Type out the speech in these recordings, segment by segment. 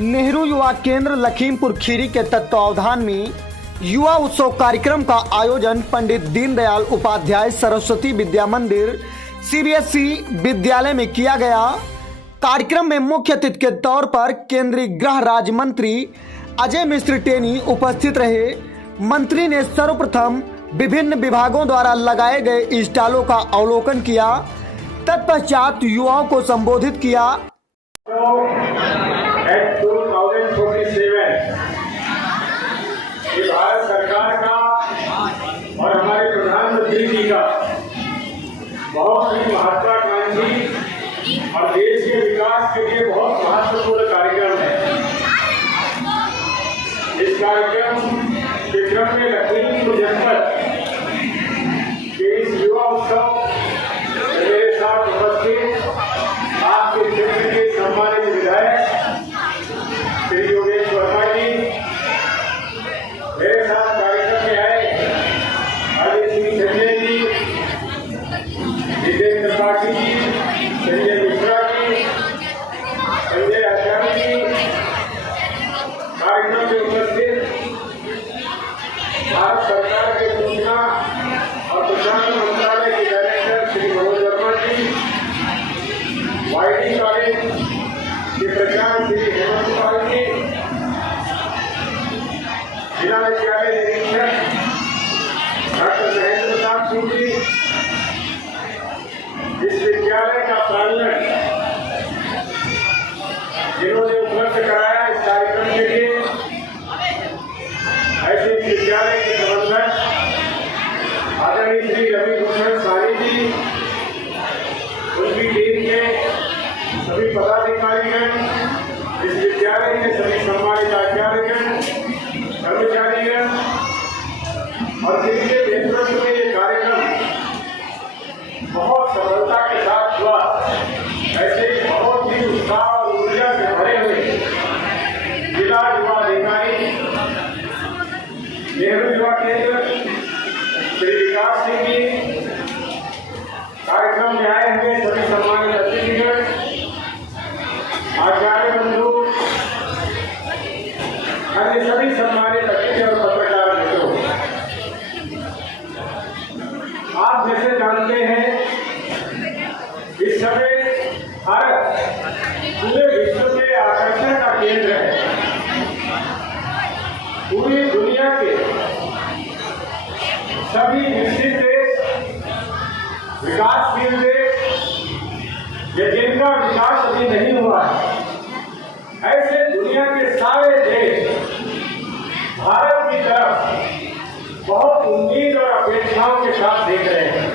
नेहरू युवा केंद्र लखीमपुर खीरी के तत्वावधान में युवा उत्सव कार्यक्रम का आयोजन पंडित दीनदयाल उपाध्याय सरस्वती विद्या मंदिर सीबीएसई विद्यालय में किया गया। कार्यक्रम में मुख्य अतिथि के तौर पर केंद्रीय गृह राज्य मंत्री अजय मिश्र टेनी उपस्थित रहे। मंत्री ने सर्वप्रथम विभिन्न विभागों द्वारा लगाए गए स्टॉलों का अवलोकन किया। तत्पश्चात युवाओं को संबोधित किया। At 2047 ये भारत सरकार का और हमारे प्रधानमंत्री जी का बहुत ही महत्वाकांक्षी और देश के विकास के लिए बहुत महत्वपूर्ण कार्यक्रम है। इस कार्यक्रम के क्रम में लखीमपुर जनपद के इस युवा उत्सव मेरे साथ उपस्थित आपके क्षेत्र के सम्मानित विधायक श्री योगेश वर्मा जी, मेरे साथ कार्यक्रम में आए अजय सिंह संजय जी, जितेंद्र पाठी जी, संजय मिश्रा जी, संजय आचार्य जी, कार्यक्रम में उपस्थित भारत सरकार के सूचना और प्रसारण मंत्रालय के डायरेक्टर श्री मनोज वर्मा जी, वाईडी कॉलेज के प्रचार श्री हेमंत कुमार जी, जिला विद्यालय निरीक्षक डॉक्टर महेंद्र प्रताप सिंह जी, इस विद्यालय का प्रांगण जिन्होंने उपलब्ध कराया इस कार्यक्रम के लिए, ऐसे इस विद्यालय के प्रबंधक आदरणीय श्री रवि भूषण सानी जी, उनकी टीम के सभी पदाधिकारीगण, इस विद्यालय के सभी सम्मानित आचार्यगण, कर्मचारीगण और जिनके नेतृत्व में ये कार्यक्रम बहुत सफलता के साथ हुआ, ऐसे बहुत ही उत्साह और ऊर्जा से भरे हुए जिला युवा अधिकारी नेहरू युवा केंद्र श्री विकास सिंह जी, कार्यक्रम में आए हुए सभी सम्मानित अतिथिगण, आचार्य बंधु, अन्य सभी सम्मानित अतिथि और पत्रकार मित्रों, आप जैसे जानते हैं इस समय भारत पूरे विश्व के आकर्षण का केंद्र है। पूरी दुनिया के सभी विकसित देश, विकासशील देश या जिनका विकास अभी नहीं हुआ है, ऐसे दुनिया के सारे देश भारत की तरफ बहुत उम्मीद और अपेक्षाओं के साथ देख रहे हैं।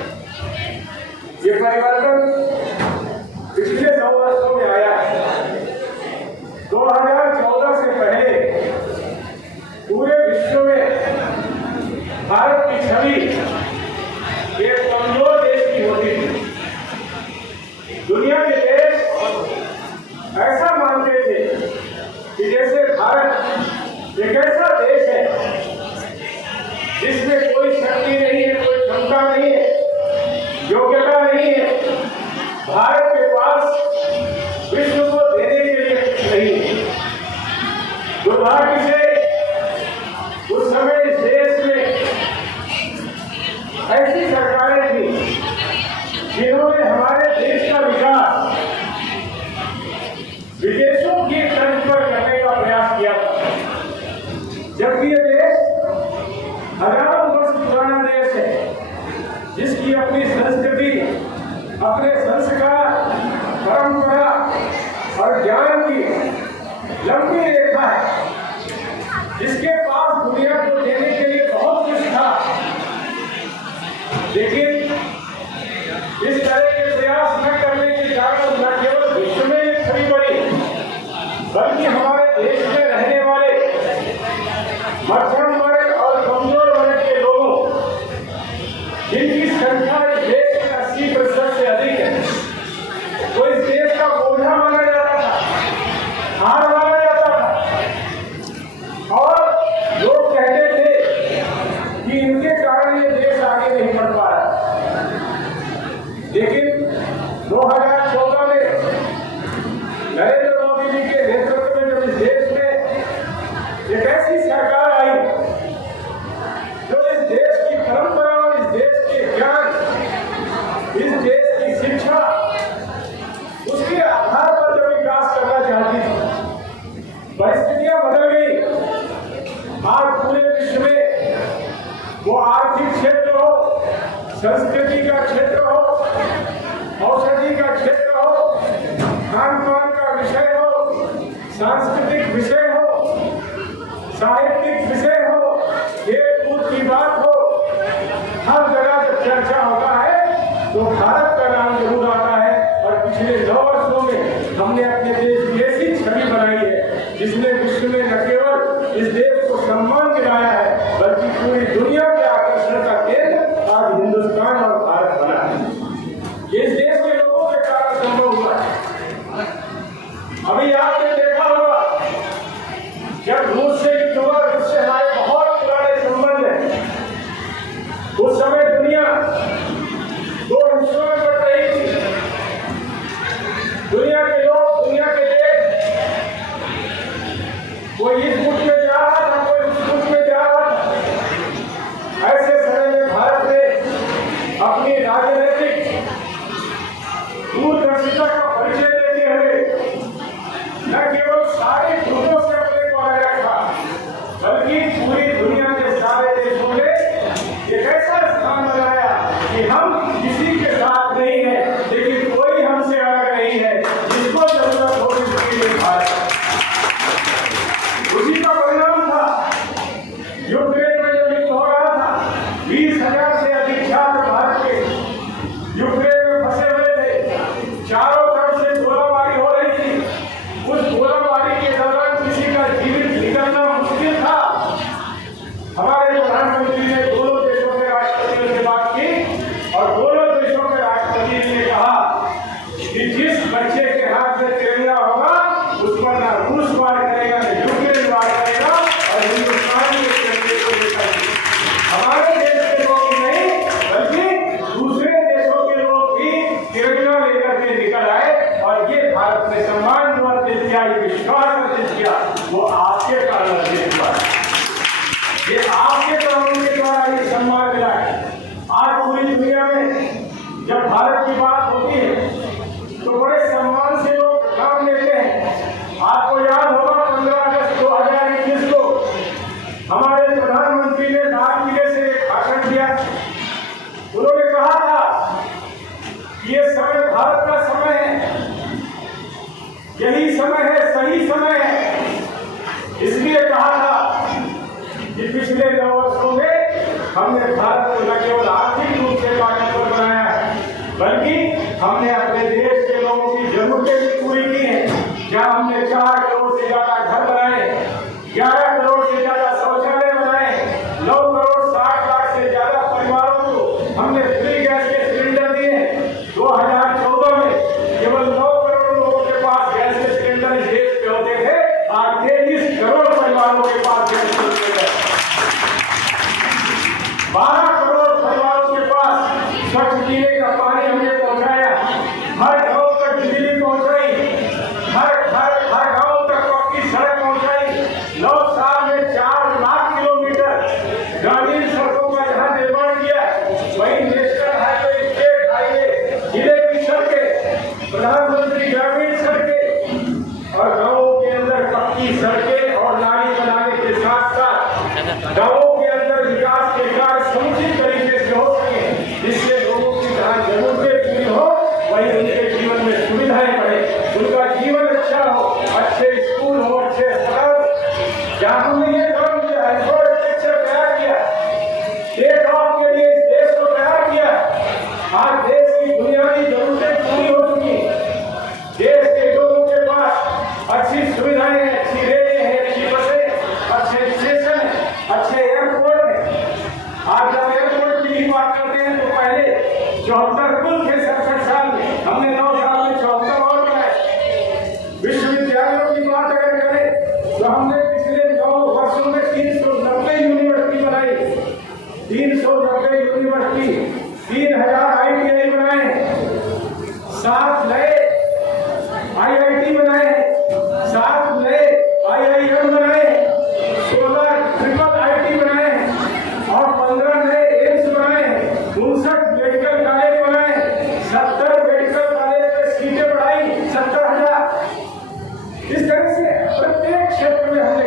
ये परिवर्तन पिछले 9 वर्षों में आया है। 2014 से पहले पूरे विश्व में भारत की छवि एक कमजोर देश की होती थी। दुनिया के देश ऐसा मानते थे कि जैसे भारत एक ऐसा देश है जिसमें कोई शक्ति नहीं है, कोई क्षमता नहीं है, योग्यता नहीं है, भारत के पास विश्व को देने के लिए कुछ नहीं है। दुर्भाग्य से उस समय इस देश में ऐसी सरकारें थी जिन्होंने हमारे देश का विकास विदेशों की तर्ज पर करने का प्रयास किया था, जबकि ये देश हजारों वर्ष पुराना देश है, जिसकी अपनी संस्कृति, अपने संस्कार, परंपरा और ज्ञान की लंबी रेखा है, जिसके पास दुनिया को देने के लिए बहुत कुछ था। लेकिन इस तरह के प्रयास न करने के कारण न केवल विश्व में एक छवि बनी, बल्कि हमारे देश में रहने वाले मध्यम वर्ग और कमजोर वर्ग के लोगों, जिनकी संख्या इस देश में 80% से अधिक है, तो इस देश का बोझा माना जाता था, हार माना जाता था और लोग कहते थे कि इनके कारण ये देश आगे नहीं बढ़ पा रहा। लेकिन 2014 में नरेंद्र मोदी जी के नेतृत्व में जब इस देश संस्कृति का क्षेत्र हो, औषधि का क्षेत्र हो, खान पान का विषय हो, सांस्कृतिक विषय हो, साहित्यिक विषय हो, खेल कूद की बात हो, हर जगह जब चर्चा होता है तो भारत का नाम जरूर आता है। और पिछले 9 वर्षों में हमने अपने देश की ऐसी छवि बनाई है जिसने विश्व में न केवल इस देश को सम्मान दिलाया है बल्कि पूरी दुनिया के आकर्षण का केंद्र आज हिंदुस्तान और भारत बना है। ये इस देश के लोगों के कारण संभव हुआ है। अभी आपने देखा होगा जब रूस से युद्ध हुआ, रूस से हमारे बहुत पुराने संबंध है, उस समय दुनिया 2 हिस्सों में बट रही थी। दुनिया के लोग, दुनिया के देश, कोई इस गुट में जा रहा था, कोई उस गुट में जा रहा था। ऐसे समय में भारत ने अपनी राजनीतिक दूरदर्शिता का परिचय देते हुए न केवल सारे गुटों से अपने को अलग रखा बल्कि पूरी दुनिया के सारे देशों में एक ऐसा स्थान बनाया कि हम किसी के साथ नहीं है लेकिन कोई हमसे अलग नहीं है, जिसको जरूरत होगी उसके लिए भारत। उसी का परिणाम था यूक्रेन में जब युद्ध हो रहा था, 20,000 से अधिक छात्र भारत के यूक्रेन में फंसे हुए थे। चारों तरफ से गोलाबारी हो रही थी। उस गोलाबारी के दौरान किसी का जीवित निकलना मुश्किल था। हमारे प्रधानमंत्री ने दोनों देशों के राष्ट्रपतियों से बात की और दोनों देशों के राष्ट्रपति ने कहा कि जिस बच्चे के हाथ में तिरंगा होगा उस पर ना रूस वार करेगा ना यूक्रेन वार करेगा और हिंदुस्तान के तिरंगे को लेकर हमारे देश के लोग ही नहीं बल्कि दूसरे देशों के लोग भी तिरंगा लेकर के निकल आए। और ये भारत ने सम्मान जो अर्जित किया, ये विश्वास अर्जित किया, वो आपके कारण अर्जित हुआ। ये आपके कानून के द्वारा ये सम्मान मिला है। आज पूरी दुनिया में जब भारत की बात होती है तो बड़े सम्मान से लोग काम लेते हैं। आपको याद होगा 15 अगस्त 2021 को हमारे प्रधानमंत्री ने लाल किले से एक भाषण दिया। उन्होंने कहा था ये समय भारत का समय है, यही समय है, सही समय है। इसलिए कहा था कि पिछले 9 वर्षों में हमने भारत को न केवल आर्थिक रूप से ताकतवर बनाया है बल्कि हमने अपने देश के लोगों की जरूरतें भी पूरी की हैं। जहां हमने 4 करोड़ से ज्यादा घर बनाए, 11 करोड़ से ज्यादा शौचालय बनाए, 9 करोड़ 60 लाख से ज्यादा परिवारों को हमने फ्री गैस के सिलेंडर दिए। 2014 में केवल 9 करोड़ लोगों के पास गैस के सिलेंडर इस देश पे होते थे, आज 33 करोड़ परिवारों के पास गैस के सिलेंडर, 12 करोड़ परिवारों के पास स्वच्छ पीने का पानी हमने पहुंचाया, हर गांव तक बिजली पहुंचाई, हर गांव तक पक्की सड़क पहुंचाई। 9 साल में 4 लाख किलोमीटर ग्रामीण सड़कों का जहां निर्माण किया, वही नेशनल हाईवे, स्टेट हाईवे, जिले की सड़कें, प्रधानमंत्री ग्रामीण सड़कें और गांवों के अंदर पक्की सड़कें और नाली बनाने के साथ साथ गांवों के अंदर विकास के कार्य समुचित तरीके से हो सके, जिससे लोगों की जहाँ जरूरतें पूरी हो वही उनके जीवन में सुविधाएं बढ़े, उनका जीवन अच्छा हो, अच्छे स्कूल हो, अच्छे अस्पताल। जहाँ हमने ये काम किया, इंफ्रास्ट्रक्चर तैयार किया, टेक ऑफ के लिए इस देश को तैयार किया, आज देश की बुनियादी जरूरतें पूरी हो चुकी। देश के लोगों के पास अच्छी सुविधाएं हैं, अच्छी रेलें हैं, अच्छी बसें, अच्छे स्टेशन हैं, अच्छे एयरपोर्ट हैं। आज जब एयरपोर्ट की बात करते हैं तो पहले 74 कुल थे 67 साल में, हमने 9 साल में 74 और बनाए। विश्वविद्यालयों की बात अगर करें तो हमने पिछले 9 वर्षों में 390 यूनिवर्सिटी बनाई, 390 यूनिवर्सिटी, 3000 ITI बनाए, 7 नए IIT बनाए, 7 नए IIM बनाए, 16 ट्रिपल IT बनाए और 15 नए एम्स बनाए, 59 मेडिकल कॉलेज बनाए, 70 मेडिकल कॉलेज में सीटें बढ़ाई 70,000। इस तरह से प्रत्येक क्षेत्र में हमने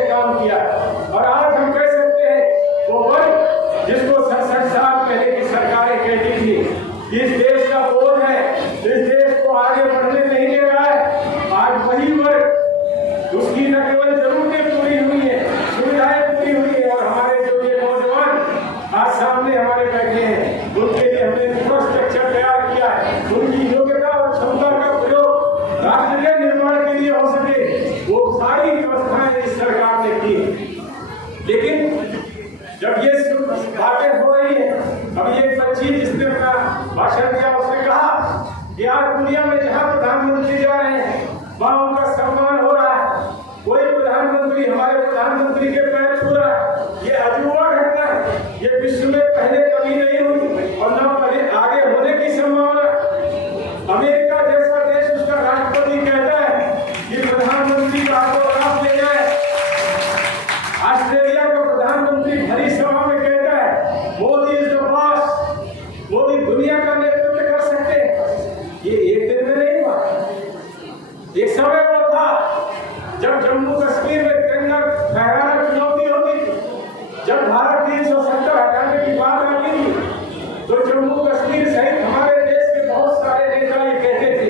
लेकिन जब ये बातें हो रही है, अभी एक बच्ची जिसने अपना भाषण दिया उसने कहा कि आज दुनिया में जहाँ प्रधानमंत्री जा रहे हैं वहाँ उनका सम्मान हो रहा है, कोई प्रधानमंत्री हमारे प्रधानमंत्री के पैर छू रहा है। ये अजूबा घटना है, ये विश्व में पहले कभी नहीं हुई और न पहले आगे होने की संभावना। अमेरिका जैसा देश उसका राष्ट्रपति कहता है कि प्रधानमंत्री का ऑटोग्राफ ले जाए। ऑस्ट्रेलिया का प्रधानमंत्री भरी सभा में कहता है Modi is the boss, Modi दुनिया का नेतृत्व कर सकते हैं। ये एक दिन में नहीं हुआ, एक समय वो था जब जम्मू कश्मीर में तिरंगा फहराना चुनौती होती थी, जब भारत 370 हटाने की बात आती थी तो जम्मू कश्मीर सहित हमारे देश के बहुत सारे नेता ये कहते थे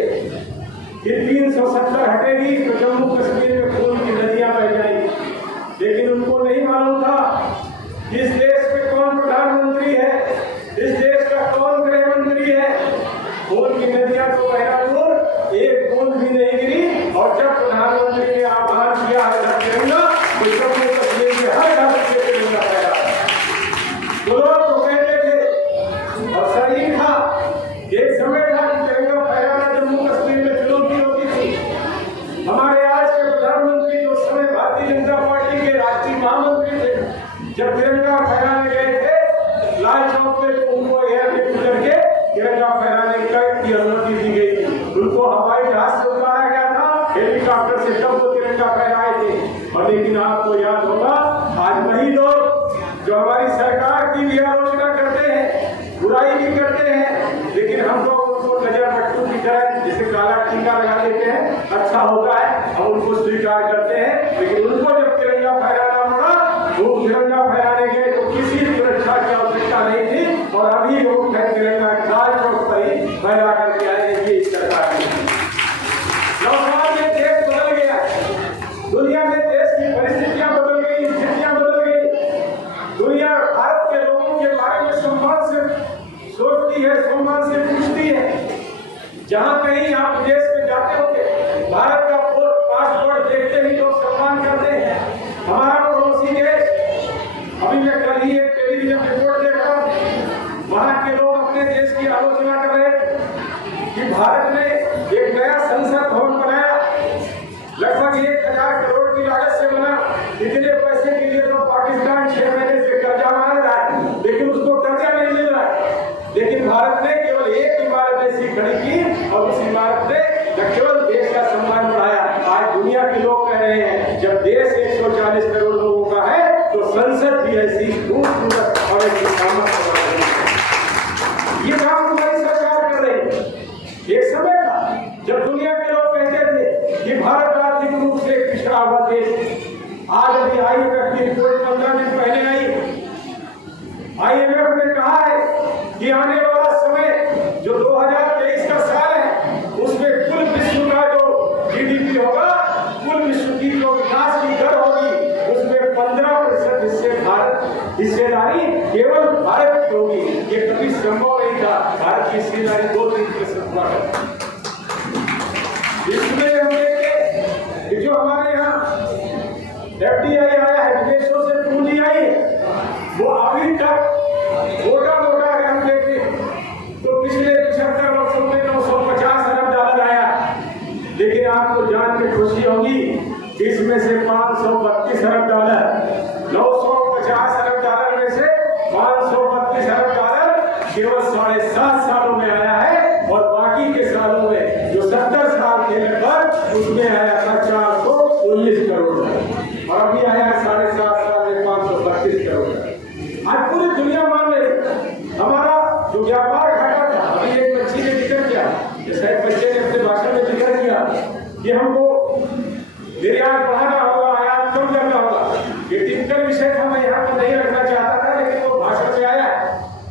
कि 370 हटेगी तो जम्मू कश्मीर में खून की नदियां बह जाएंगी। लेकिन उनको नहीं मालूम था इस देश में कौन प्रधानमंत्री है, इस देश का कौन गृह मंत्री है। खून की नदियां तो बहना दूर, एक बूंद भी नहीं गिरी। और जब प्रधानमंत्री ने आह्वान किया हर तिरंगा तो जम्मू कश्मीर में हर घर से तिरंगा फहरा। तो लोग तो कहते थे और सही था, एक समय था कि तिरंगा फहराना जम्मू कश्मीर में चुनौती होती थी। हमारे आज के प्रधानमंत्री जो समय भारतीय जनता पार्टी के राष्ट्रीय महामंत्री थे, जब तिरंगा फहराने गए थे लाल चौक में तो उनको एयरलिफ्ट करके तिरंगा फहराने की अनुमति दी गई थी। उनको हवाई जहाज से उतारा गया था, हेलीकॉप्टर से तब वो तिरंगा फहराए थे। और लेकिन आपको याद होगा आज वही लोग जो हमारी सरकार की भी आलोचना करते हैं, बुराई भी करते हैं, लेकिन हम लोग उनको नजर बट्टू की तरह जिसे काला टीका लगा देते हैं, अच्छा होता है, हम उनको स्वीकार करते हैं। लेकिन उनको जब तिरंगा फहराना पड़ा, वो तिरंगा फहराने गए तो किसी सुरक्षा की आवश्यकता नहीं थी और अभी वो तिरंगा लाल चौक पर ही फहरा करके आएंगे इस सरकार की। नौसाल में देश बदल गया, दुनिया में देश की परिस्थितियां बदल गई, स्थितियां बदल गई। दुनिया भारत के लोगों के बारे में सम्मान से सोचती है, सम्मान से पूछती है। जहां कहीं आप देश में जाते होंगे, भारत का पासपोर्ट देखते ही लोग सम्मान करते हैं। हमारा पड़ोसी देश, अभी मैं कल ही एक टेलीविजन रिपोर्ट देख रहा हूं, वहां के लोग अपने देश की आलोचना कर रहे हैं कि भारत ने एक नया संसद भवन बनाया, लगभग 1000 करोड़ की लागत से बना। इतने पैसे के लिए तो पाकिस्तान 6 महीने से कर्जा मांग रहा है, लेकिन उसको कर्जा नहीं मिल रहा है। लेकिन भारत ने केवल एक इमारत ऐसी खड़ी की और उस इमारत ने न केवल देश का सम्मान बढ़ाया, आज दुनिया के लोग कह रहे हैं जब देश 140 करोड़ लोगों का है तो संसद भी ऐसी खूबसूरत और ऐसी सामर्थ्य बना रही है। ये काम हमारी सरकार कर रही है। एक समय था जब दुनिया के लोग कहते थे कि भारत आर्थिक रूप से पिछड़ा हुआ देश। आज अभी IMF की रिपोर्ट 15 दिन पहले आई। IMF ने कहा है कि आने वाला समय जो 2023 का साल है उसमें कुल विश्व का जो GDP होगा, कुल विश्व की जो विकास की दर होगी, उसमें 15% हिस्सेदारी केवल भारत की होगी। ये कभी संभव नहीं था, भारत की हिस्सेदारी 2-3% हुआ है। इसमें हम देखें कि जो हमारे यहाँ FDI आया है, विदेशों से पूंजी आई है, वो अभी तक मोटा अगर हम देखें तो पिछले 75 वर्षों में 950 अरब डॉलर आया। लेकिन आपको जान के खुशी होगी कि इसमें से 532 अरब डॉलर, 950 अरब डॉलर में से 532 अरब डॉलर केवल 7.5 सालों में आया है और बाकी के सालों में जो 70 साल के लगभग उसमें आया था 419 करोड़ और अभी आया 7.5 साल में 532 करोड़। आज पूरी दुनिया मान रही हमारा जो व्यापार घटा था, अभी एक बच्ची ने जिक्र किया, जैसे बच्चे ने अपने भाषण में जिक्र किया कि हमको निर्यात बढ़ाना होगा, आयात कम करना होगा। ये टिपिकल विषय था, मैं यहाँ पर नहीं रखना चाहता था, लेकिन वो भाषण में आया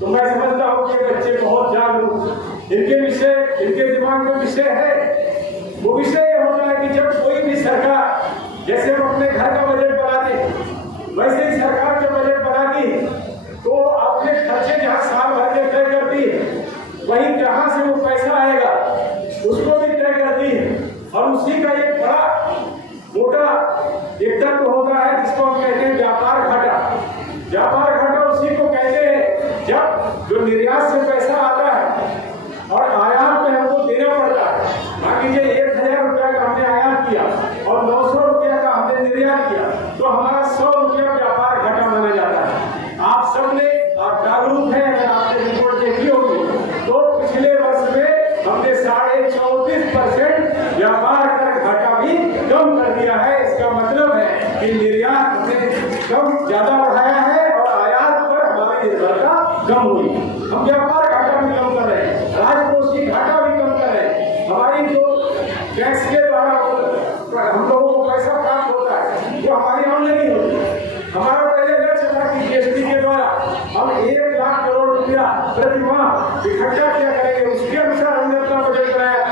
तो मैं समझता हूँ कि ये बच्चे बहुत जागरूक, इनके विषय, इनके दिमाग में विषय है। वो विषय ये होता है कि जब कोई भी सरकार, जैसे हम अपने घर का बजट बनाते हैं तो हमारा 100 रुपया व्यापार घाटा माना जाता है। आप सबने जागरूक है, अगर आपने रिपोर्ट देखी होगी तो पिछले वर्ष में हमने 34.5% व्यापार कर घाटा भी कम कर दिया है। इसका मतलब है कि निर्यात हमने कम ज्यादा बढ़ाया है और आयात पर हमारी निर्भरता कम हुई। हम व्यापार घाटा भी कम कर रहे हैं, राजकोषीय घाटा भी कम कर रहे हैं। हमारी जो टैक्स के द्वारा हम लोगों को पैसा प्राप्त होता है वो हमारी आमदनी होती है। हमारा पहले लक्ष्य था कि जीएसटी के द्वारा हम 1 लाख करोड़ रुपया प्रति माह इकट्ठा क्या करेंगे, उसके अनुसार हमने अपना बजट बनाया।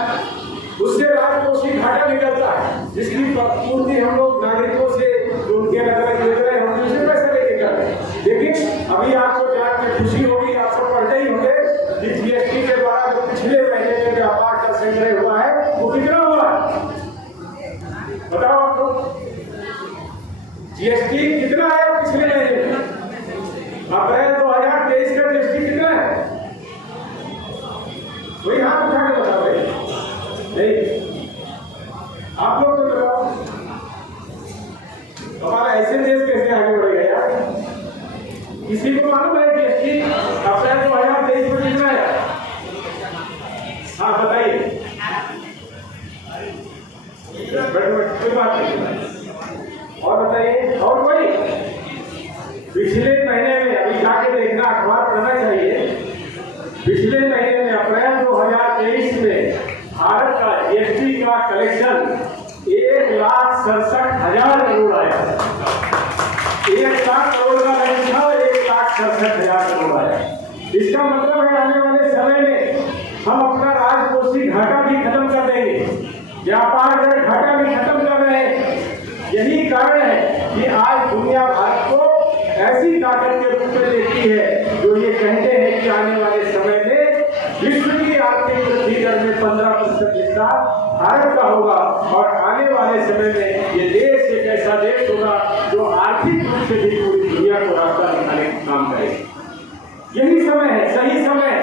उससे राजकोषीय घाटा निकलता है जिसकी पूर्ति हम लोग नागरिकों से जो उनके अलग योजनाएं हम दूसरे पैसे लेके कर रहे हैं। लेकिन अभी आपको जान के खुशी होगी, आप सब पढ़ते ही होंगे कि जीएसटी के द्वारा जो पिछले महीने में व्यापार का संग्रह हुआ है वो कितना हुआ, बताओ आपको। जीएसटी कितना है पिछले महीने में? अप्रैल 2023 का जीएसटी कितना है? कोई हाथ उठा के बताओ भाई। नहीं, आप लोग तो बताओ। हमारा ऐसे देश कैसे आगे बढ़ेगा यार? किसी को मालूम है जीएसटी अप्रैल 2023 में कितना है? हाँ बताइए। कोई बात नहीं, और बताइए। और कोई पिछले महीने में अभी जाके देखना, अखबार पढ़ना चाहिए। पिछले महीने में अप्रैल 2023 में भारत का जीएसटी का कलेक्शन 1,67,000 करोड़ आया। 1 लाख करोड़ का नहीं था, 1,67,000 करोड़ आया। इसका मतलब है आने वाले समय में हम अपना राजकोषीय घाटा भी खत्म कर देंगे, व्यापार कर घाटा भी खत्म कर रहे हैं। यही कारण है कि आज दुनिया भारत को ऐसी ताकत के रूप में देखती है जो ये कहते हैं कि आने वाले समय में विश्व की आर्थिक वृद्धि दर में 15% हिस्सा भारत का होगा और आने वाले समय में ये देश एक ऐसा देश होगा जो आर्थिक रूप से भी पूरी दुनिया को रास्ता दिखाने का काम करेगा। यही समय है, सही समय है।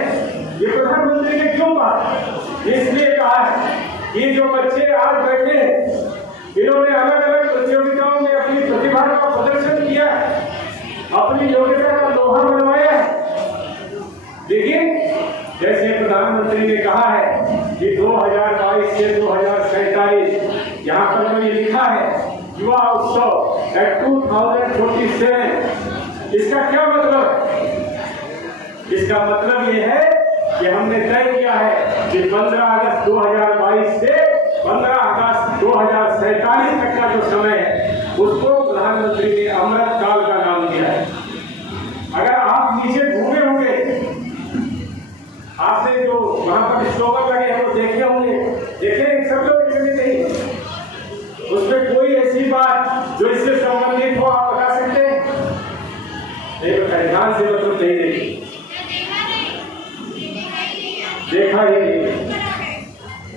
ये प्रधानमंत्री ने क्यों कहा? इसलिए कहा है कि जो बच्चे आज बैठे हैं इन्होंने अलग अलग प्रतियोगिताओं में अपनी प्रतिभा का प्रदर्शन किया, अपनी योग्यता का लोहा मनवाया। लेकिन जैसे प्रधानमंत्री ने कहा है कि 2022 से 2047 यहाँ पर जो ये लिखा है युवा उत्सव एट 2047, इसका क्या मतलब है? इसका मतलब ये है कि हमने तय किया है कि 15 अगस्त 2022 से 15 अगस्त 2047 तक का जो समय है उसको प्रधानमंत्री ने अमृत काल का नाम दिया है। अगर आप नीचे घूमे होंगे, आपने जो वहां पर स्लोगन लगे हैं वो देखे होंगे, देखे सब लोग नहीं, उसमें कोई ऐसी बात जो इससे संबंधित हो आप बता सकते हैं? नहीं बताए, ध्यान से मतलब नहीं देखी, देखा ही नहीं।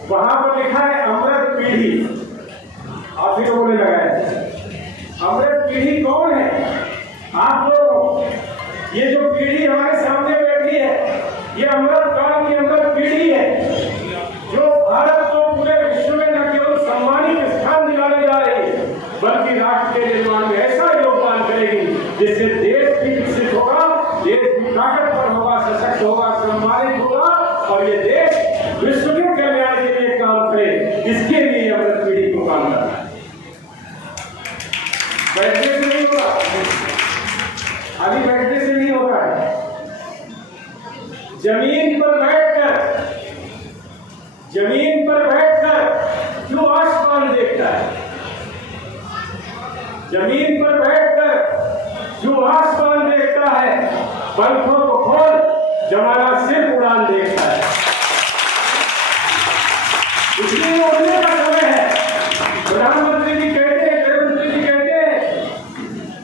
वहां पर लिखा है अमृत पीढ़ी, आप ही लोगों ने लगाया। अमृत पीढ़ी कौन है? आप लोग, ये जो पीढ़ी हमारे सामने बैठी है ये अमृत काल की अमृत पीढ़ी है जो भारत को पूरे विश्व में न केवल सम्मानित स्थान दिलाने जा रही है बल्कि राष्ट्र के निर्माण में ऐसा योगदान करेगी जिससे देश भी विकसित होगा, देश भी ताकतवर होगा, सशक्त होगा, सम्मानित होगा और ये देश विश्व के कल्याण के लिए काम करे। इसके लिए अमृत पीढ़ी को काम करना है। बैठने से नहीं होगा, अभी बैठने से नहीं होता है। जमीन पर बैठकर क्यों आसमान देखता है? जमीन पर बैठकर क्यों आसमान देखता है? पंखों को खोल, जमाना सिर्फ उड़ान देखता है। इसलिए उड़ने का समय है। प्रधानमंत्री जी कहते हैं, गृहमंत्री जी कहते हैं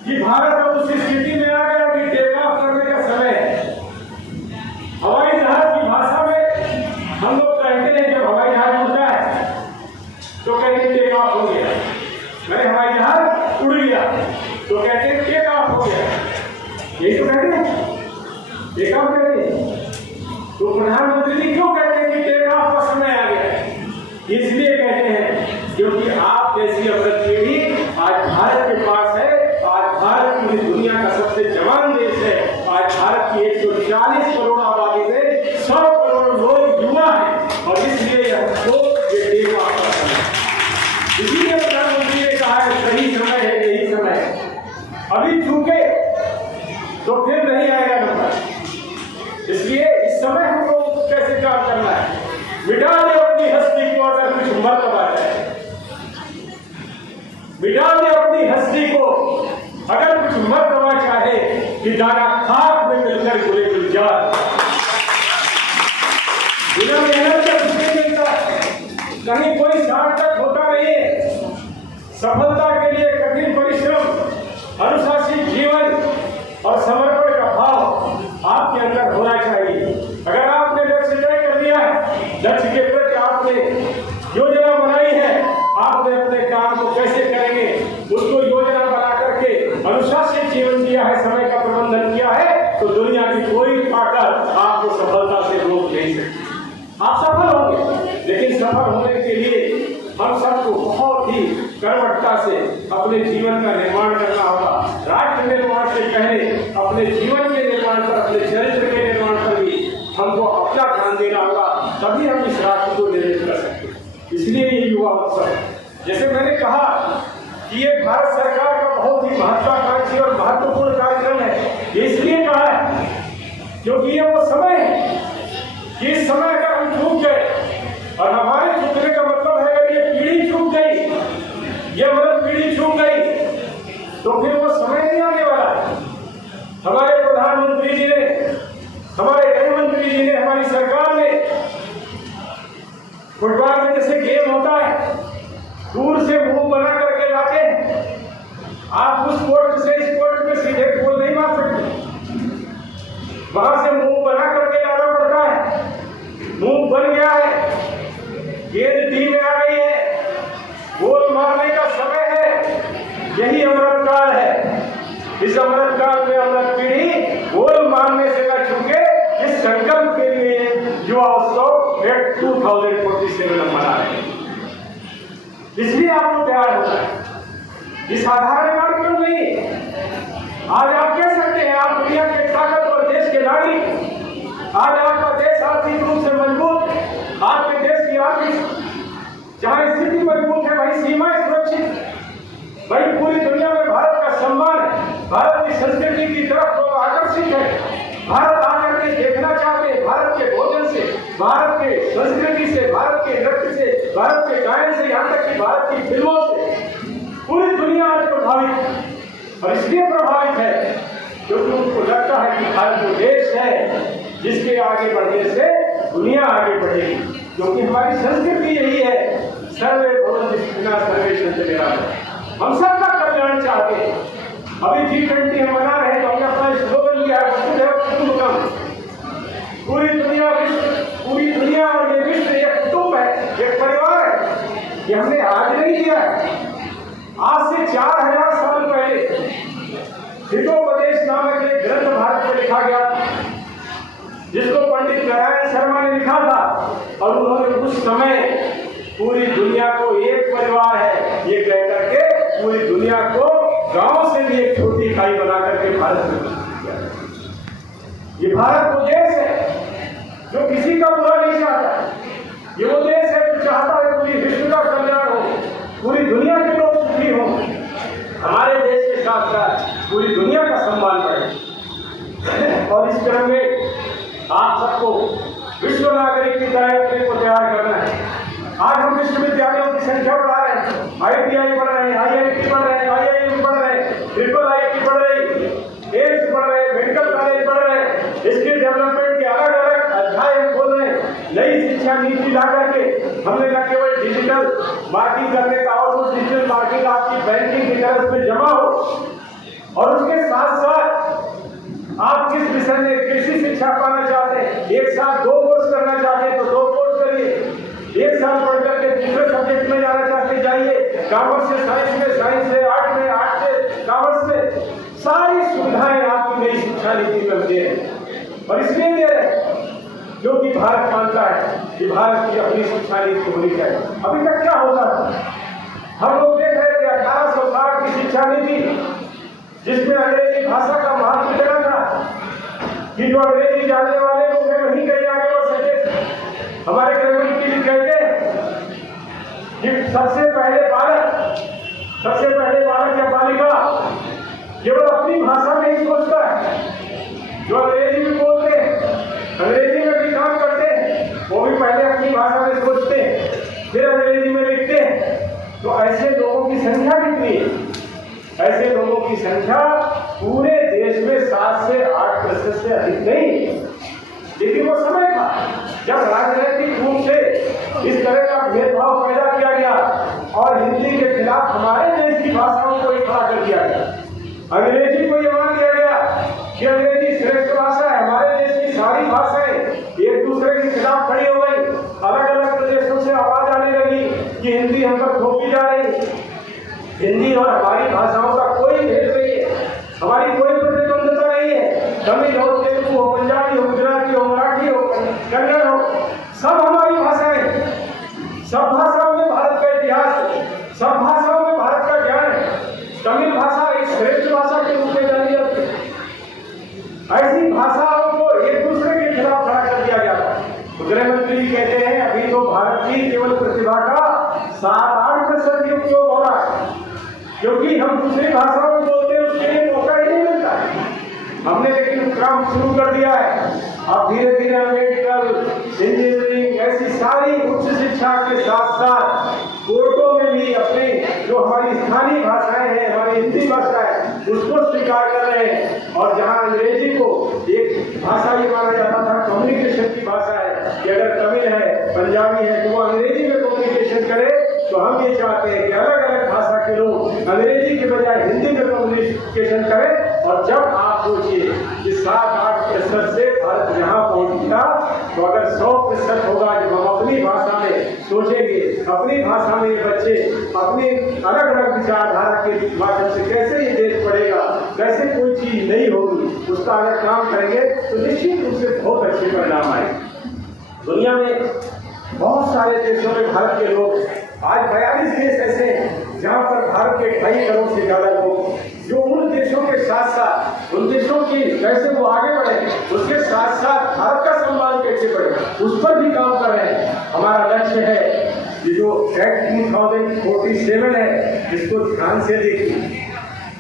कि भारत अब उस स्थिति में आ गया कि टेक ऑफ करने का समय है। हवाई जहाज की भाषा में हम लोग कहते हैं जब हवाई जहाज उड़ता है तो कहते हैं टेक ऑफ हो गया। अरे हवाई जहाज उड़ गया तो कहते हैं टेक ऑफ हो गया। यही तो कहते हैं, टेक ऑफ कहते हैं। तो प्रधानमंत्री जी क्यों कहते हैं कि टेक ऑफ का समय आ गया? इसलिए कहते हैं क्योंकि आप जैसी अमृत पीढ़ी आज भारत के पास है अभी चूके तो फिर नहीं आएगा नंबर। इसलिए इस समय हमको कैसे काम करना है, मिटा दे अपनी हस्ती को अगर कुछ मर्तबा जाए, मिटा दे अपनी हस्ती को अगर कुछ मर्तबा चाहे कि दाना खाक में मिलकर गुले गुलजार। बिना मेहनत का कुछ नहीं मिलता, कहीं कोई सार्थक होता नहीं है। सफलता के लिए कठिन परिश्रम, अनुशासित जीवन और समर्पण का भाव आपके अंदर होना चाहिए। अगर आपने लक्ष्य तय कर लिया है, लक्ष्य के प्रति आपने योजना बनाई है, आपने अपने काम को कैसे करेंगे उसको योजना बना करके अनुशासित जीवन जिया है, समय का प्रबंधन किया है, तो दुनिया की कोई ताकत आपको सफलता से रोक नहीं सकती। आप सफल होंगे, लेकिन सफल होने के लिए हम सबको बहुत ही कर्मठता से अपने जीवन का निर्माण करना होगा। राष्ट्र निर्माण से पहले अपने जीवन के निर्माण पर, अपने चरित्र के निर्माण पर भी हमको अपना ध्यान देना होगा, तभी हम इस राष्ट्र को निर्मित कर सकते हैं। इसलिए ये युवा उत्सव, जैसे मैंने कहा कि ये भारत सरकार का बहुत ही महत्वाकांक्षी और महत्वपूर्ण कार्यक्रम है। ये इसलिए कहा है क्योंकि ये वो समय है कि इस समय अगर हम चूक गए, और हमारे चूकने का मतलब है अगर ये पीढ़ी चूक गई, ये मतलब पीढ़ी चूक गई, तो फिर वो समय नहीं आने वाला है। हमारे प्रधानमंत्री जी ने, हमारे गृह मंत्री जी ने, हमारी सरकार ने फुटबॉल में जैसे गेम होता है, दूर से मुंह बना करके लाते हैं, आप उस कोर्ट से इस कोर्ट में सीधे गोल नहीं मार सकते, वहां से मुंह बना करके लाना पड़ता है। मुंह बन गया है, गेंद टी में आ गई है, गोल मारने का समय है, यही अमृतकाल है। इस अमृतकाल में अमृत पीढ़ी गोल मारने से न चूके, इस संकल्प के लिए युवा उत्सव 2047 में मना रहे हैं। इसलिए आपको तैयार होना है, ये साधारण कार्यक्रम नहीं। आज आप कह सकते हैं आप दुनिया के ताकतवर देश के नागरिक, आज आपका देश आर्थिक रूप से मजबूत, आपके देश की आर्थिक जहां स्थिति मजबूत है, वही सीमाएं सुरक्षित, वही पूरी दुनिया में भारत का सम्मान है, भारत की संस्कृति की तरफ लोग आकर्षित है, भारत आकर के देखना चाहते हैं, भारत के भोजन से, भारत के संस्कृति से, भारत के नृत्य से, भारत के गायन से, यहाँ तक कि भारत की फिल्मों से पूरी दुनिया आज प्रभावित है। और इसलिए प्रभावित है क्योंकि उनको लगता है कि भारत वो देश है जिसके आगे बढ़ने से दुनिया आगे बढ़ेगी, क्योंकि हमारी संस्कृति यही है, सर्वे भवन्तु सुखिनः सर्वे सन्तु निरामयाः। हम सबका कल्याण चाहते हैं। अभी G20 हम मना रहे हैं, तो हमने अपना स्लोगन लिया है, वसुधैव कुटुम्बकम। पूरी दुनिया और ये विश्व एक कुटुंब है, एक परिवार है। ये हमने आज नहीं लिया है, आज से 4000 साल पहले हितोपदेश नामक एक ग्रंथ भारत में लिखा गया, जिसको पंडित नारायण शर्मा ने लिखा था, और उन्होंने उस समय पूरी दुनिया को एक परिवार है ये कह करके पूरी दुनिया को गांव से भी एक छोटी इकाई बना करके भारत में किया। ये भारत वो देश है जो किसी का बुरा नहीं चाहता, ये वो देश है जो चाहता है पूरी विश्व का कल्याण हो, पूरी दुनिया के लोग सुखी हो, हमारे देश के साथ साथ पूरी दुनिया का सम्मान बढ़े। और इस क्रम में आप सबको विश्व नागरिक की तरह अपने को तैयार करना है। आज हम विश्वविद्यालयों की संख्या बढ़ा रहे हैं, ITI बढ़ रहे हैं, IIT बढ़ रहे हैं, IIM बढ़ रहे हैं, IIIT बढ़ रही, एम्स बढ़ रहे हैं, मेडिकल कॉलेज बढ़ रहे हैं, स्किल डेवलपमेंट के अलग अलग अध्याय हम खोल रहे हैं। नई शिक्षा नीति ला करके हमने न केवल डिजिटल मार्केटिंग करने का, और उस डिजिटल मार्केटिंग आपकी बैंकिंग की तरह उसमें जमा हो, और उसके साथ साथ आप किस विषय में कृषि शिक्षा पाना चाहते हैं, एक साथ 2 कोर्स करना चाहते हैं तो 2 कोर्स करिए, एक साल पढ़ करके दूसरे सब्जेक्ट में जाना चाहते जाइए, कॉमर्स से साइंस में, साइंस से आर्ट में, आर्ट से कॉमर्स में, सारी सुविधाएं आपकी नई शिक्षा नीति में दे रहे हैं। और इसलिए दे रहे हैं क्योंकि भारत मानता है कि भारत की अपनी शिक्षा नीति होनी चाहिए। अभी तक क्या होता है, हम लोग देख रहे थे 1860 की शिक्षा नीति, जिसमें अंग्रेजी भाषा का महत्व इतना था कि जो अंग्रेजी जानने वाले लोग हैं वहीं कहीं आगे बढ़ सके। हमारे गृह मंत्री जी कहते हैं कि सबसे पहले बालक या बालिका केवल की संख्या पूरे देश में 7 से 8% से अधिक नहीं है। लेकिन वो समय था जब राजनीतिक रूप से इस तरह का भेदभाव पैदा किया गया और हिंदी के खिलाफ हमारे देश की भाषाओं को ही खड़ा कर दिया गया। अंग्रेजी को यह मान लिया गया कि अंग्रेजी श्रेष्ठ भाषा है। हमारे देश की सारी भाषाएं एक दूसरे के खिलाफ खड़ी हो गई। अलग अलग प्रदेशों से आवाज आने लगी कि हिंदी हम पर थोपी जा रही। हिंदी और हमारी भाषाओं का कोई भेद नहीं है, हमारी कोई प्रतिद्वंदता नहीं है। तमिल हो, तेलुगु हो, पंजाबी हो, गुजराती हो, मराठी हो, कन्नड़ हो, सब हमारी भाषाएं। सब भाषाओं में भारत का इतिहास है, सब भाषाओं में भारत का ज्ञान है। तमिल भाषा एक श्रेष्ठ भाषा के रूप में जानी जाती है। ऐसी भाषाओं को एक दूसरे के खिलाफ खड़ा कर दिया गया था। गृह मंत्री कहते हैं अभी तो भारत की केवल प्रतिभा का 7-8% ही उपयोग हो रहा है, क्योंकि हम दूसरी भाषाओं में बोलते हैं उसके लिए मौका ही नहीं मिलता है। हमने लेकिन काम शुरू कर दिया है। अब धीरे धीरे मेडिकल, इंजीनियरिंग ऐसी सारी उच्च शिक्षा के साथ साथ कोर्टों में भी अपनी जो हमारी स्थानीय भाषाएं हैं, हमारी हिंदी भाषा है, उसको स्वीकार कर रहे हैं। और जहां अंग्रेजी को एक भाषा ये माना जाता था, कम्युनिकेशन की भाषा है कि अगर तमिल है, पंजाबी है तो वो अंग्रेजी में कम्युनिकेशन करे, तो हम ये चाहते हैं कि अलग अलग भाषा के लोग अंग्रेजी के बजाय हिंदी में कम्युनिकेशन करें। और जब आप सोचिए कि 7-8% से भारत यहाँ पहुंचेगा, तो अगर 100% होगा जब हम अपनी भाषा में सोचेंगे, अपनी भाषा में ये बच्चे अपनी अलग अलग विचारधारा के माध्यम से कैसे ये देश पढ़ेगा, कैसे कोई चीज नहीं होगी, उसका अगर काम करेंगे तो निश्चित रूप से बहुत अच्छे परिणाम आएंगे। दुनिया में बहुत सारे देशों में भारत के लोग, आज 42 देश ऐसे हैं जहाँ पर भारत के 2.5 करोड़ से ज्यादा लोग, जो उन देशों के साथ साथ उन देशों की कैसे वो आगे बढ़े, उसके साथ साथ भारत का सम्मान कैसे बढ़े, उस पर भी काम कर रहे हैं। हमारा लक्ष्य है ये जो एक्ट 2047 है, इसको ध्यान से देखिए।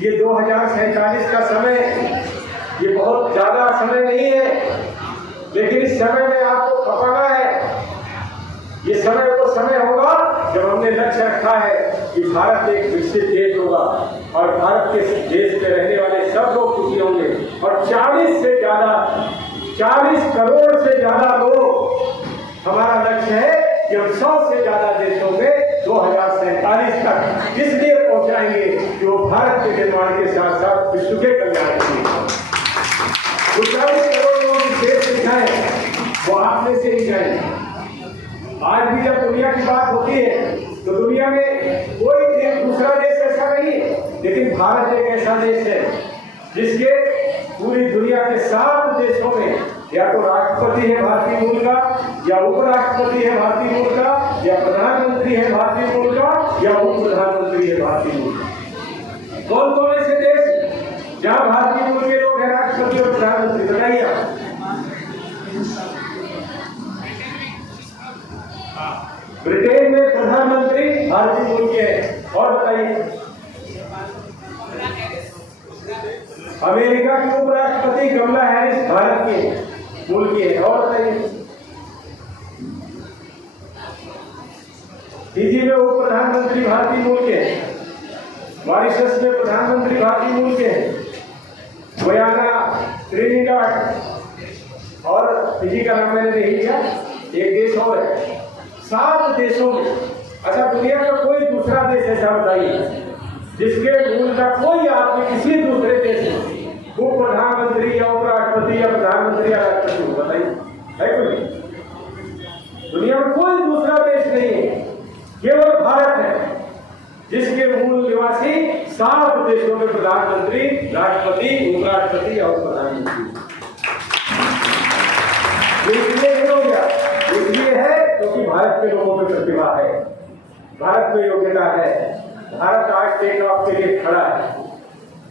ये 2047 का समय, ये बहुत ज्यादा समय नहीं है, लेकिन इस समय में आपको खपाना है। ये समय वो समय होगा जब हमने लक्ष्य रखा है कि भारत एक विकसित देश होगा और भारत के देश में रहने वाले सब लोग खुशी होंगे। और 40 करोड़ से ज्यादा लोग, हमारा लक्ष्य है कि हम 100 से ज्यादा देशों में 2047 तक इसलिए पहुंचाएंगे कि वो भारत के निर्माण के साथ साथ विश्व के कल्याण के लिए 40 करोड़ लोग इस देश में जाए, वो आप में से ही जाए। आज भी जब दुनिया की बात होती है तो दुनिया में कोई दूसरा देश ऐसा नहीं है, लेकिन भारत एक ऐसा देश है जिसके पूरी दुनिया के 7 देशों में या तो राष्ट्रपति है भारतीय मूल का, या उपराष्ट्रपति है भारतीय मूल का, या प्रधानमंत्री है भारतीय मूल का, या उप प्रधानमंत्री है भारतीय मूल का। कौन कौन ऐसे देश जहाँ भारतीय मूल के लोग हैं, राष्ट्रपति और प्रधानमंत्री, बताइए आप। ब्रिटेन में प्रधानमंत्री भारतीय मूल के हैं, और बताइए। अमेरिका की उपराष्ट्रपति कमला हैरिस भारत के मूल की है, और बताइए। फिजी में उप प्रधानमंत्री भारतीय मूल के हैं, मॉरिशस में प्रधानमंत्री भारतीय मूल के हैं, गुयाना, ट्रिनिडाड, और फिजी का नाम मैंने नहीं लिया, एक देश और है। 7 देशों में। अच्छा, दुनिया का कोई दूसरा देश ऐसा बताइए जिसके मूल का कोई आदमी किसी दूसरे देश में उप प्रधानमंत्री या उपराष्ट्रपति या प्रधानमंत्री या राष्ट्रपति हो, बताइए, है कोई? दुनिया में कोई दूसरा देश नहीं है, केवल भारत है जिसके मूल निवासी 7 देशों में प्रधानमंत्री, राष्ट्रपति, उपराष्ट्रपति या उप प्रधानमंत्री। इसलिए नहीं हो गया, इसलिए है क्योंकि भारत के लोगों में प्रतिभा है, भारत में योग्यता है। भारत आज टेक ऑफ के लिए खड़ा है।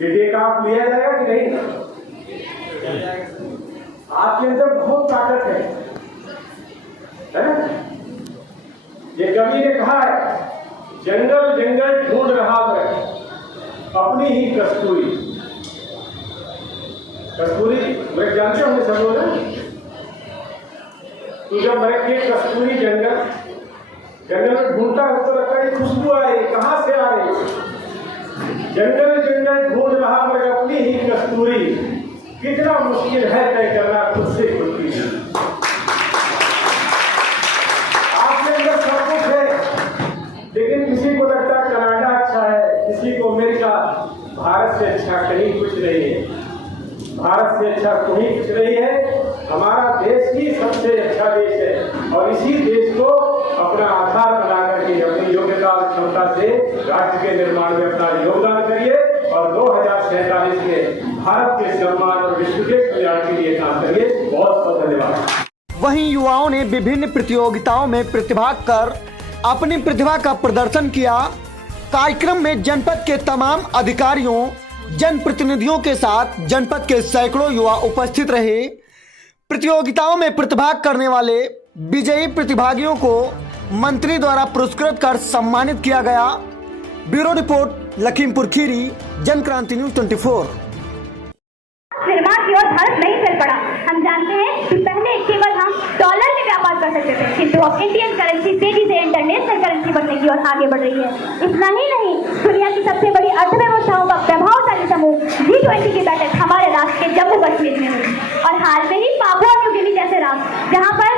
ये टेक ऑफ लिया जाएगा कि नहीं? आपके अंदर बहुत ताकत है? ये कवि ने कहा है, जंगल जंगल ढूंढ रहा मैं अपनी ही कस्तूरी। कस्तूरी मैं जानते होंगे सब लोग। तो जब मैं के कस्तूरी जंगल में ढूंढता हूं तो लगता है खुशबू आ रही है, कहां से आ रही है? जंगल जंगल ढूंढ रहा मगर अपनी ही कस्तूरी, कितना मुश्किल है तय करना खुद से खुद की। आपके अंदर सब कुछ है, लेकिन किसी को लगता है कनाडा अच्छा है, किसी को अमेरिका। भारत से अच्छा कहीं कुछ नहीं है, भारत से अच्छा कहीं कुछ नहीं है। हमारा देश ही सबसे अच्छा देश है और इसी देश को अपना आधार बना करके अपनी योग्यता और क्षमता से राष्ट्र के निर्माण में अपना योगदान करिए और 2047 में भारत के सम्मान और विश्व के कल्याण के लिए काम करिए। बहुत बहुत धन्यवाद। वहीं युवाओं ने विभिन्न प्रतियोगिताओं में प्रतिभाग कर अपनी प्रतिभा का प्रदर्शन किया। कार्यक्रम में जनपद के तमाम अधिकारियों, जनप्रतिनिधियों के साथ जनपद के सैकड़ों युवा उपस्थित रहे। प्रतियोगिताओं में प्रतिभाग करने वाले विजयी प्रतिभागियों को मंत्री द्वारा पुरस्कृत कर सम्मानित किया गया। Bureau report, Lakhimpur Kheri, Jankranti news 24। निर्माण की ओर भारत नहीं चल पड़ा। हम जानते हैं कि पहले केवल हम डॉलर में व्यापार कर सकते थे, किंतु अब इंडियन करेंसी तेजी से इंटरनेशनल करेंसी बनने की ओर आगे बढ़ रही है। इतना ही नहीं, दुनिया की सबसे बड़ी अर्थव्यवस्थाओं का प्रभावशाली समूह G20 की बैठक हमारे राष्ट्र के जम्मू कश्मीर में हुई और हाल में ही पापुआ न्यू गिनी जैसे राष्ट्र, जहाँ पर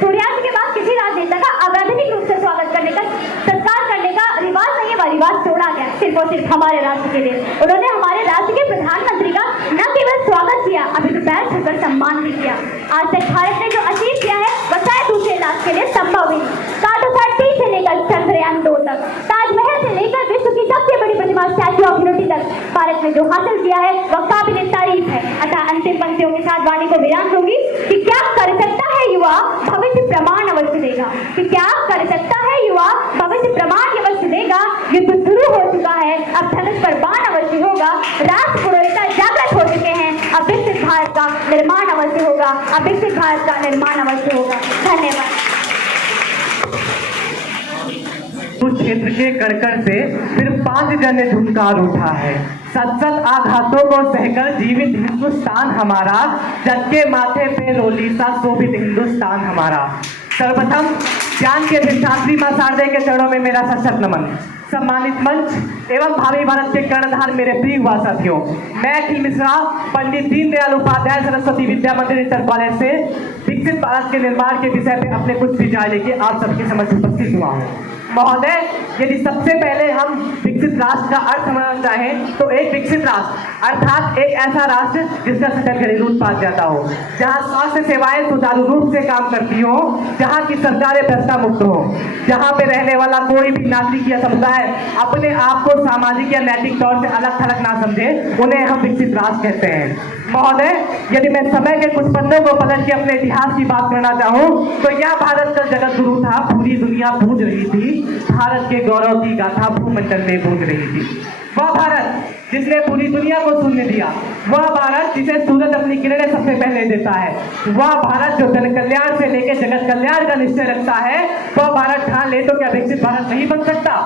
सूर्यास्त के बाद किसी राजनेता का अवैधानिक रूप से स्वागत करने का, सत्कार करने का रिवाज नहीं, वह रिवाज छोड़ा गया सिर्फ और सिर्फ हमारे राष्ट्र के लिए। उन्होंने हमारे राष्ट्र के प्रधानमंत्री का न केवल स्वागत किया, अभी तो पैर छूकर सम्मान भी किया। आज तक भारत ने जो अचीव किया है वह शायद दूसरे राष्ट्र के लिए संभव ही। कार्टोसैट-3 से लेकर चंद्रयान 2 तक, ताजमहल से लेकर विश्व की सबसे बड़ी प्रतिमा स्टैच्यू ऑफ यूनिटी तक भारत ने जो हासिल किया है वह काबिले तारीफ है। अतः अंतिम पंक्तियों के साथ वाणी को विराम दूंगी कि क्या कर सकता है युवा, भविष्य प्रमाण अवश्य देगा। कि क्या कर सकता है युवा, भविष्य प्रमाण अवश्य देगा। युद्ध शुरू हो चुका है, अब धनुष पर बाण अवश्य होगा। राष्ट्र पुरोहिता जागृत हो चुके हैं, अब विकसित भारत का निर्माण अवश्य होगा, अब विकसित भारत का निर्माण अवश्य होगा। धन्यवाद। उस क्षेत्र के कड़कड़ से सिर्फ 5 जन ने झुनकार उठा है। सतसत आघातों को सहकर जीवित हिंदुस्तान हमारा, जग के माथे पे रोली सा शोभित हिंदुस्तान हमारा। सर्वप्रथम ज्ञान के अधिष्ठात्री मां शारदे के चरणों में मेरा सशक्त नमन। सम्मानित मंच एवं भावी भारत के कर्णधार मेरे प्रिय युवा साथियों, मैं अखिल मिश्रा पंडित दीनदयाल उपाध्याय सरस्वती विद्या मंदिर इंटर कॉलेज से विकसित भारत के निर्माण के विषय पे अपने कुछ विचार लेके आप सबके समक्ष उपस्थित हुआ हूँ। महोदय, यदि सबसे पहले हम विकसित राष्ट्र का अर्थ समझना चाहें तो एक विकसित राष्ट्र अर्थात एक ऐसा राष्ट्र जिसका सकल घरेलू उत्पाद ज्यादा हो, जहां स्वास्थ्य सेवाएं सुचारू रूप से काम करती हो, जहां की सरकारें भ्रष्टा मुक्त हो, जहां पे रहने वाला कोई भी नागरिक या समुदाय अपने आप को सामाजिक या नैतिक तौर से अलग थलग ना समझे, उन्हें हम विकसित राष्ट्र कहते हैं। महोदय, यदि मैं समय के कुछ पन्नों को पलट के अपने इतिहास की बात करना चाहूँ तो यह भारत का जगत गुरु था, पूरी दुनिया पूज रही थी, भारत के गौरव की गाथा भूमंडल में गूंज रही थी। वह भारत जिसने पूरी दुनिया को शून्य दिया, वह भारत जिसे सूरज अपनी किरणें सबसे पहले देता है, वह भारत जो जन कल्याण से लेकर जगत कल्याण का निश्चय रखता है, वह भारत ठान ले तो क्या विकसित भारत नहीं बन सकता?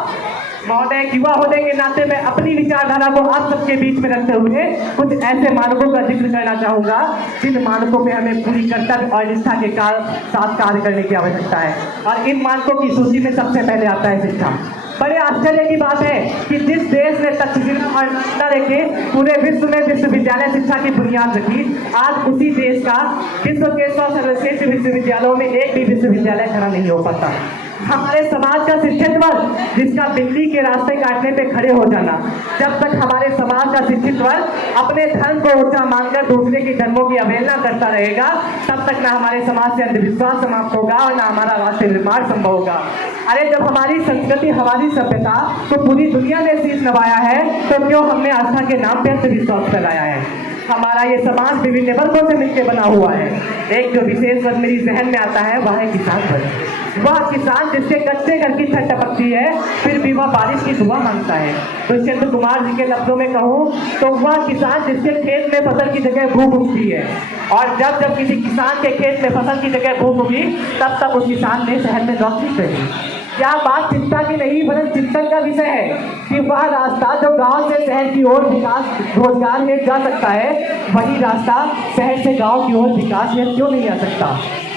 महोदय, युवा होने के नाते मैं अपनी विचारधारा को आप सबके बीच में रखते हुए कुछ ऐसे मानकों का जिक्र करना चाहूंगा जिन मानकों पे हमें पूरी कर्तव्य और निष्ठा के साथ कार्य करने की आवश्यकता है। और इन मानकों की सूची में सबसे पहले आता है शिक्षा। बड़े आश्चर्य की बात है कि जिस देश ने तक्षशिला और नालंदा लेके पूरे विश्व में विश्वविद्यालय शिक्षा की बुनियाद रखी, आज उसी देश का विश्व के 100 सर्वश्रेष्ठ विश्वविद्यालयों में एक भी विश्वविद्यालय खड़ा नहीं हो पाता। हमारे समाज का शिक्षित वर्ग जिसका बिल्ली के रास्ते काटने पे खड़े हो जाना, जब तक हमारे समाज का शिक्षित वर्ग अपने धर्म को ऊंचा मानकर दूसरे के धर्मों की अवहेलना करता रहेगा, तब तक ना हमारे समाज से अंधविश्वास समाप्त होगा और ना हमारा राष्ट्र निर्माण संभव होगा। अरे जब हमारी संस्कृति, हमारी सभ्यता तो पूरी दुनिया ने शीश नवाया है, तो क्यों हमने आस्था के नाम पे अंधविश्वास फैलाया है? हमारा ये समाज विभिन्न वर्गों से मिलकर बना हुआ है। एक जो विशेष वर्ग मेरी जहन में आता है वह है किसान वर्ग। वह किसान जिसके कच्चे घर की छत टपकती है फिर भी वह बारिश की दुआ मांगता है। तो चंद्र कुमार जी के लफ्जों में कहूँ तो वह किसान जिसके खेत में फसल की जगह भूख उगती है, और जब जब किसी किसान के खेत में फसल की जगह भूख उगी तब तब उस किसान ने शहर में नौकरी करी। क्या बात चिंता की नहीं वरन चिंतन का विषय है कि वह रास्ता जो गांव से शहर की ओर विकास रोजगार में जा सकता है, वही रास्ता शहर से गांव की ओर विकास में क्यों नहीं आ सकता?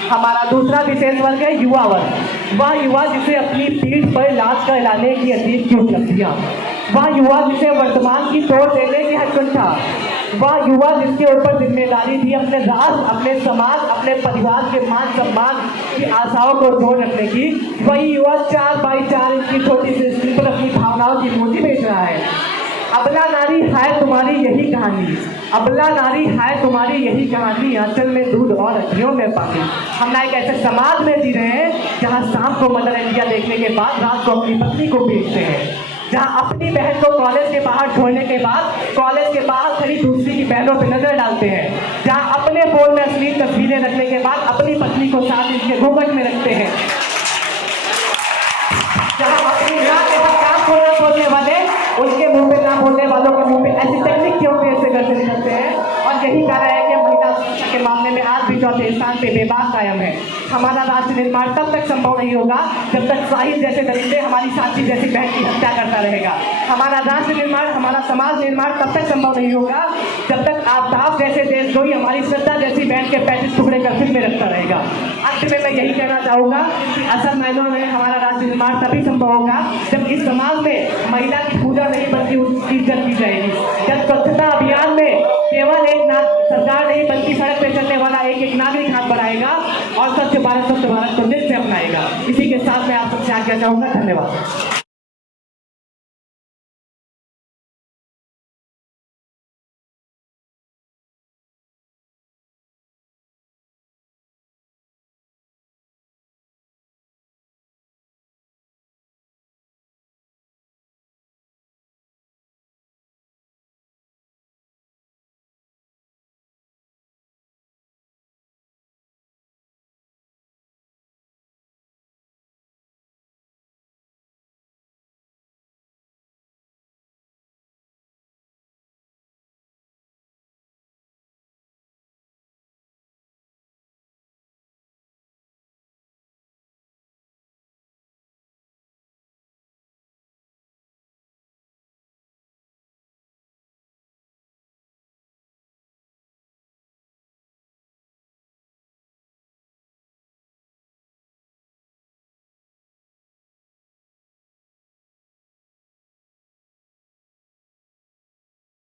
हमारा दूसरा विशेष वर्ग है युवा वर्ग। वह युवा जिसे अपनी पीठ पर लाश कहलाने की अतीत की उपलब्धियाँ, वह युवा जिसे वर्तमान की तोड़ देने की हकन था, वह युवा जिसके ऊपर जिम्मेदारी थी अपने राष्ट्र, अपने समाज, अपने परिवार के मान सम्मान की आशाओं को जोड़ रखने की, वही युवा 4x4 इंच की छोटी सी स्क्रीन पर अपनी भावनाओं की मूर्ति बेच रहा है। अबला नारी है तुम्हारी यही कहानी, अबला नारी है तुम्हारी यही कहानी, आंचल में दूध और अखियों में पानी। हम ना एक ऐसे समाज में जी रहे हैं जहां शाम को मदर इंडिया देखने के बाद रात को अपनी पत्नी को बेचते हैं, जहां अपनी बहन को कॉलेज के बाहर छोड़ने के बाद कॉलेज के बाहर खड़ी दूसरी की बहनों पर नजर डालते हैं, जहां अपने फोन में अश्लील तस्वीरें रखने के बाद अपनी पत्नी को 7 इंच के घूंघट में रखते हैं, जहां अपनी मां के साथ काम खोलना बोलने वाले उनके मुंह पे ना बोलने वालों के मुंह पे ऐसी टेक्निक क्यों ऐसे घर से निकलते हैं। और यही कारण है कि महिला सुरक्षा के मामले में आज भी चौथे स्थान पे बेबाक कायम है। हमारा राष्ट्र निर्माण तब तक संभव नहीं होगा जब तक साहिल जैसे दरिंदे हमारी साथी जैसी बहन की हत्या करता रहेगा। हमारा राष्ट्र निर्माण, हमारा समाज निर्माण तब तक संभव नहीं होगा जब तक आफ्ताब जैसे देशद्रोही हमारी श्रद्धा जैसी बहन के 35 टुकड़े कर में रखता रहेगा। अंत में मैं यही कहना चाहूंगा कि असल मायनों में हमारा राष्ट्र निर्माण तभी संभव होगा जब इस समाज में महिला की पूजा नहीं बल्कि उसकी इज्जत की जाएगी, जब स्वच्छता अभियान में केवल एक सरकार नहीं बल्कि सड़क पे चलने वाला एक नागरिक हाथ बढ़ाएगा और स्वच्छ भारत को दिल से अपनाएगा। इसी के साथ मैं आप सबसे आज्ञा चाहूंगा। धन्यवाद।